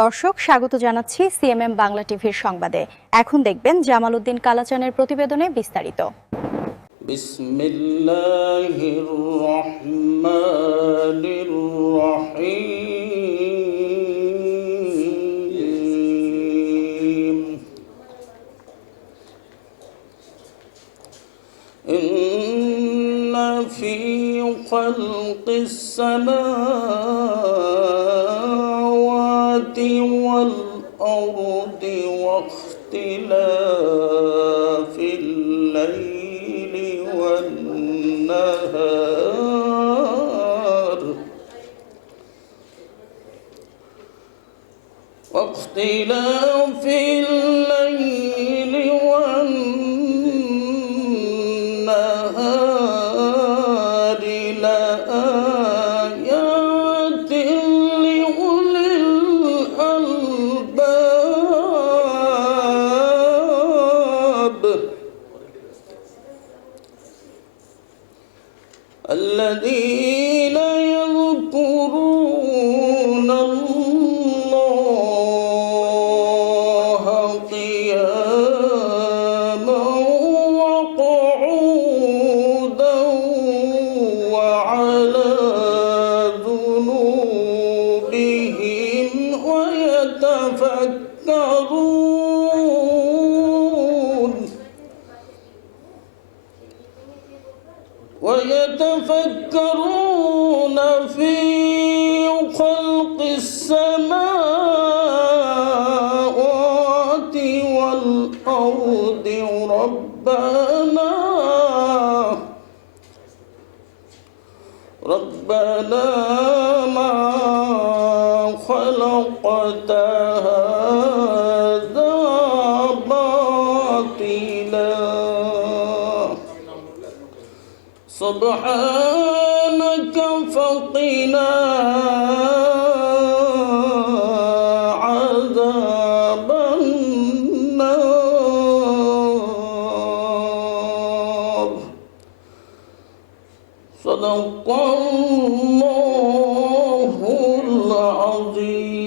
দর্শক স্বাগত জানাচ্ছি সিএমএম বাংলা টিভির সংবাদে। এখন দেখবেন জামাল উদ্দিন কালাচানের প্রতিবেদনে বিস্তারিত। বিসমিল্লাহির রহমানির রহিম। ইন্না ফি খালকিস সামাওয়াতি ওয়াল আরদি ওয়াখতিলাফিল লাইলি ওয়ান নাহার واختلاف الليل والنهار لآيات لأولي الألباب الذين يذكرون الله قياما وقعودا وعلى جنوبهم ويتفكرون في خلق السماوات والأرض ربنا ما خلقت هذا باطلا سبحانك فقنا عذاب النار صدق الله العظيم।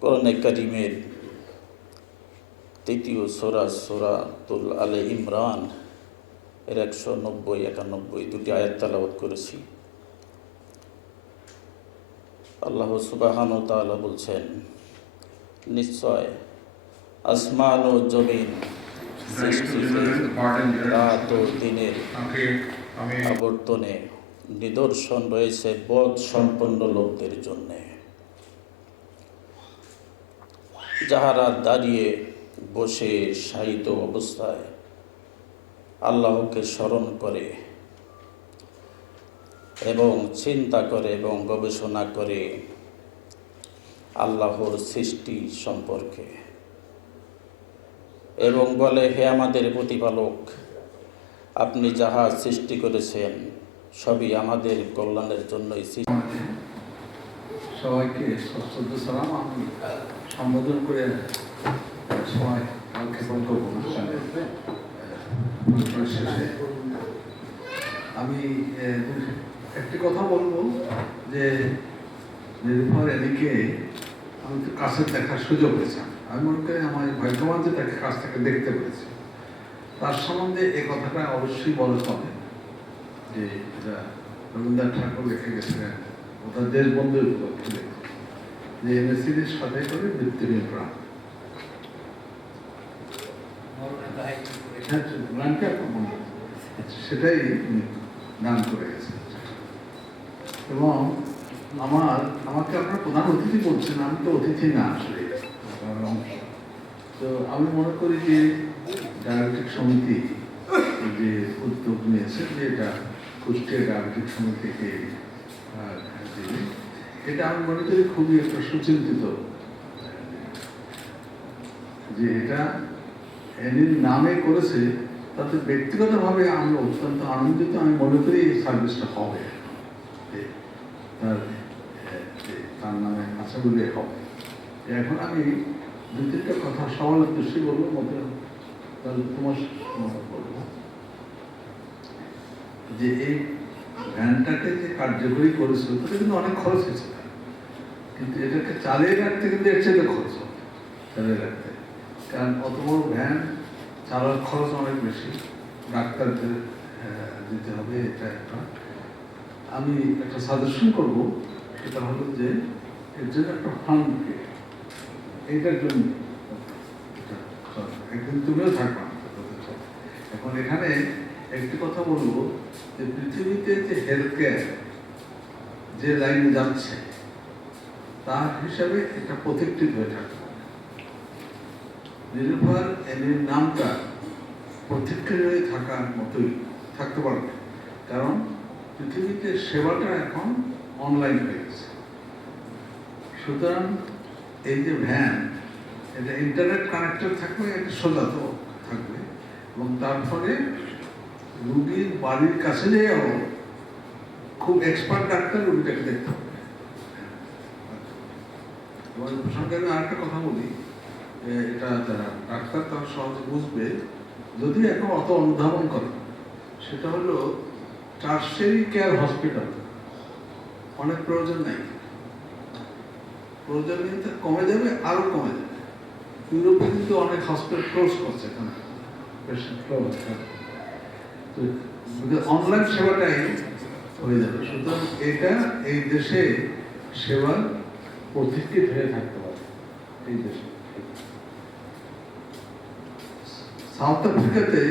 কোরআনে কারীমের তৃতীয় সূরা সূরাতুল আলে ইমরান এর 190-91 দুটি আয়াত তেলাওয়াত করেছি। আল্লাহ সুবহানাহু ওয়া তাআলা বলছেন, নিশ্চয় আসমান ও জমিন রাত ও দিনের আবর্তনে নিদর্শন রয়েছে বোধ সম্পন্ন লোকদের জন্য, যাহারা দাঁড়িয়ে বসে শায়িত অবস্থায় আল্লাহকে স্মরণ করে এবং চিন্তা করে এবং গবেষণা করে আল্লাহর সৃষ্টি সম্পর্কে এবং বলে, হে আমাদের প্রতিপালক, আপনি যাহা সৃষ্টি করেছেন সবই আমাদের কল্যাণের জন্যই সৃষ্টি। সবাইকে সশ্রদ্ধ সালাম। আমি সম্বোধন করে সময় ক্ষেপণ করবো না। শেষে আমি একটি কথা বলবো যে নির্ভর এদিকে আমি তো কাছে দেখার সুযোগ পেয়েছি। আমি মনে করি আমার ভাগ্যবান যে তাকে কাছ থেকে দেখতে পেরেছি। তার সম্বন্ধে এই কথাটা অবশ্যই বলতে হবে যে এটা রবীন্দ্রনাথ ঠাকুর লিখে গেছিলেন ওটা দেশবন্ধুর উপলক্ষে, যে এনএসির সাথে করে মৃত্যুর প্রাণ। সেটাই দান করে গেছে। এবং আমাকে আপনার প্রধান অতিথি বলছেন, আমি তো অতিথি না আসলে। তো আমি মনে করি যে ডায়াবেটিক সমিতি যে উদ্যোগ নিয়েছে যে এটা কুষ্টিয়া ডায়াবেটিক সমিতিকে এটা আমি মনে করি খুবই একটা সুচিন্তিত, যে এটা এনির নামে করেছে। তাতে ব্যক্তিগতভাবে আমরা অত্যন্ত আনন্দিত। আমি মনে করি এই সার্ভিসটা হবে, তার নামে আশা করি হবে। এখন আমি দু তিনটা কথা সবার উদ্দেশ্যে বলবো, মতো তাহলে তোমার বলবো যে এই ভ্যানটাকে যে কার্যকরী করেছে তাতে কিন্তু অনেক খরচ হয়েছে, কিন্তু এটাকে চালিয়ে রাখতে কিন্তু এর চেয়ে খরচ হবে চালিয়ে রাখতে, কারণ অত বড় ভ্যান চালার খরচ অনেক বেশি, ডাক্তারদের দিতে হবে। এটা একটা আমি একটা সাজেশন করব, সেটা হলো যে এর জন্য একটা ফান্ড, এইটার জন্য একদিন তুমিও থাকবা। এখন এখানে একটি কথা বলবো যে পৃথিবীতে যে হেলথ কেয়ার যে লাইনে যাচ্ছে তার হিসাবে এটা প্রত্যেকটির হয়ে থাকে। নিরুপার এর নামটা প্রত্যেকের হয়ে থাকার মতোই থাকতে পারবে, কারণ পৃথিবীতে সেবাটা এখন অনলাইন হয়ে গেছে। সুতরাং এই যে ভ্যান, এটা ইন্টারনেট কানেক্টেড থাকবে, এটা সোজা তো থাকবে, এবং তার ফলে রুগীর বাড়ির কাছে যেও খুব এক্সপার্ট ডাক্তার রুগীটাকে দেখতে হবে। এবং এই প্রসঙ্গে আমি আরেকটা কথা বলি, এটা যারা ডাক্তার তার সহজে বুঝবে যদি এখন অত অনুধাবন করে, সেটা হলো টারশিয়ারি কেয়ার হসপিটাল অনেক প্রয়োজন নেই, প্রয়োজনীয়তা কমে যাবে, আরো কমে যাবে। ইউরোপে কিন্তু অনেক হসপিটাল ক্লোজ করছে, এখানে অনলাইন সেবাটাই হয়ে যাবে। সুতরাং এটা এই দেশে সেবার প্রতীক্ষিত হয়ে থাকতে পারে। এই দেশে সাউথ আফ্রিকাতে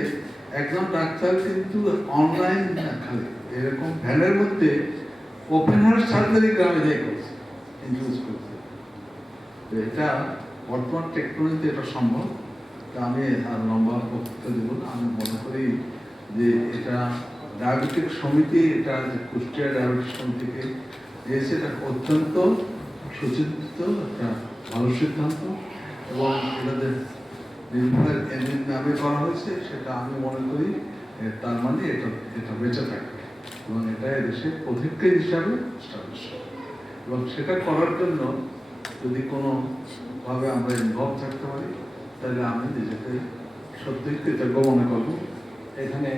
একজন ডাক্তার কিন্তু অনলাইন খালি এরকম ভ্যানের মধ্যে ওপেন হার্ট সার্জারি গ্রামে যাই করছে, ইন্ট্রোডিউস করছে। এটা বর্তমান টেকনোলজিতে এটা সম্ভব। তা আমি আর লম্বা বক্তৃতা দেব না, আমি মনে করি যে এটা ডায়াবেটিক সমিতি, এটা কুষ্টিয়া ডায়াবেটিক সমিতিকে দিয়েছে, এটা অত্যন্ত সুচিন্তিত একটা ভালো সিদ্ধান্ত, এবং এটাদের নির্ভর এমনি নামে করা হয়েছে, সেটা আমি মনে করি তার মানে এটা বেঁচে থাকবে, এবং এটা এদেশের প্রতিক্রিয়া হিসাবে এস্টাবলিশ হবে। এবং সেটা করার জন্য যদি কোনোভাবে আমরা ইনভলভ থাকতে পারি, তাহলে আমি নিজেকে সত্যি কৃতজ্ঞ মনে করবো। এখানে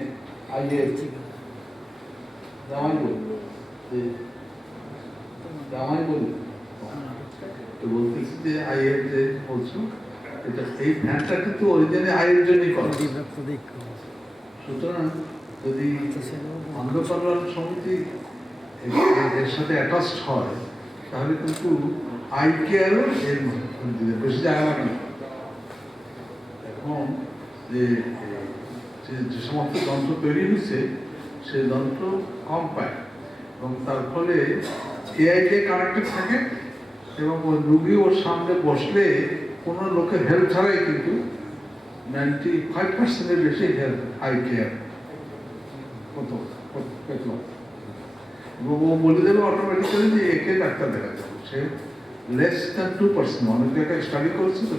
তো বলতেছি যে আইএর যে বলছো, এটা এই ফ্যানটা কিন্তু অরিজিনালি আইয়ের জন্যই করা। সুতরাং যদি অন্ধ কল্যাণ সমিতি এর সাথে অ্যাটাচড হয়, তাহলে কিন্তু আই কেয়ারও এর বেশি জায়গা লাগে না। এখন যে সমস্ত যন্ত্র তৈরি হয়েছে, সেই যন্ত্র কম পায়, এবং তার ফলে এআইকে কানেক্টেড থাকে, এবং ওই রুগী ওর সামনে বসলে কোনো লোকের হেল্প ছাড়াই কিন্তু 95% বেশি হেল্প আই কেয়ার পেত। ও বলে দেবে অটোমেটিক্যালি যে একে ডাক্তার দেখা যাবে, সে লেস দ্যান 2%। অনেক জায়গায় স্টাডি করছে, তো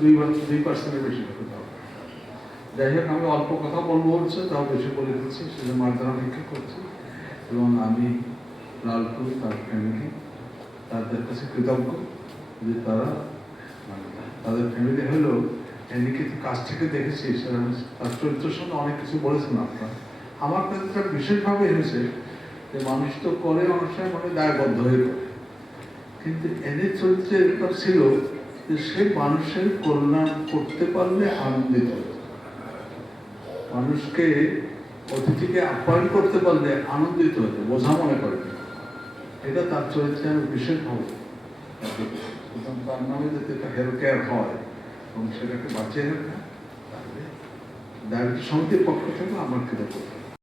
2% বেশি হতে হবে। যাই হোক, আমি অল্প কথা বলবো বলছে, তাও বেশি বলে দিচ্ছি, সেটা মার্জনা ভিক্ষা করছি। এবং আমি লালপুর তার ফ্যামিলি তাদের কাছে কৃতজ্ঞ যে তারা তাদের ফ্যামিলি হলেও এদিকে কাছ থেকে দেখেছি, তার চরিত্রের সঙ্গে অনেক কিছু বলেছেন আপনারা। আমার কাছে বিশেষভাবে হয়েছে যে মানুষ তো করে অনেক সময় মানে দায়বদ্ধ হয়ে পড়ে, কিন্তু এদের চরিত্রে এরকম ছিল যে সে মানুষের কল্যাণ করতে পারলে আনন্দিত হতো, মানুষকে অতিথিকে আপ্যায়ন করতে পারলে আনন্দিত হতো, বোঝা মনে করে। এটা তার চরিত্রে আমি বিশেষভাবে তার নামে যদি একটা হেলথ কেয়ার হয় এবং সেটাকে বাঁচিয়ে রাখা, তাহলে ডায়াবেটিস সমিতির পক্ষ থেকে আমার কৃতজ্ঞতা।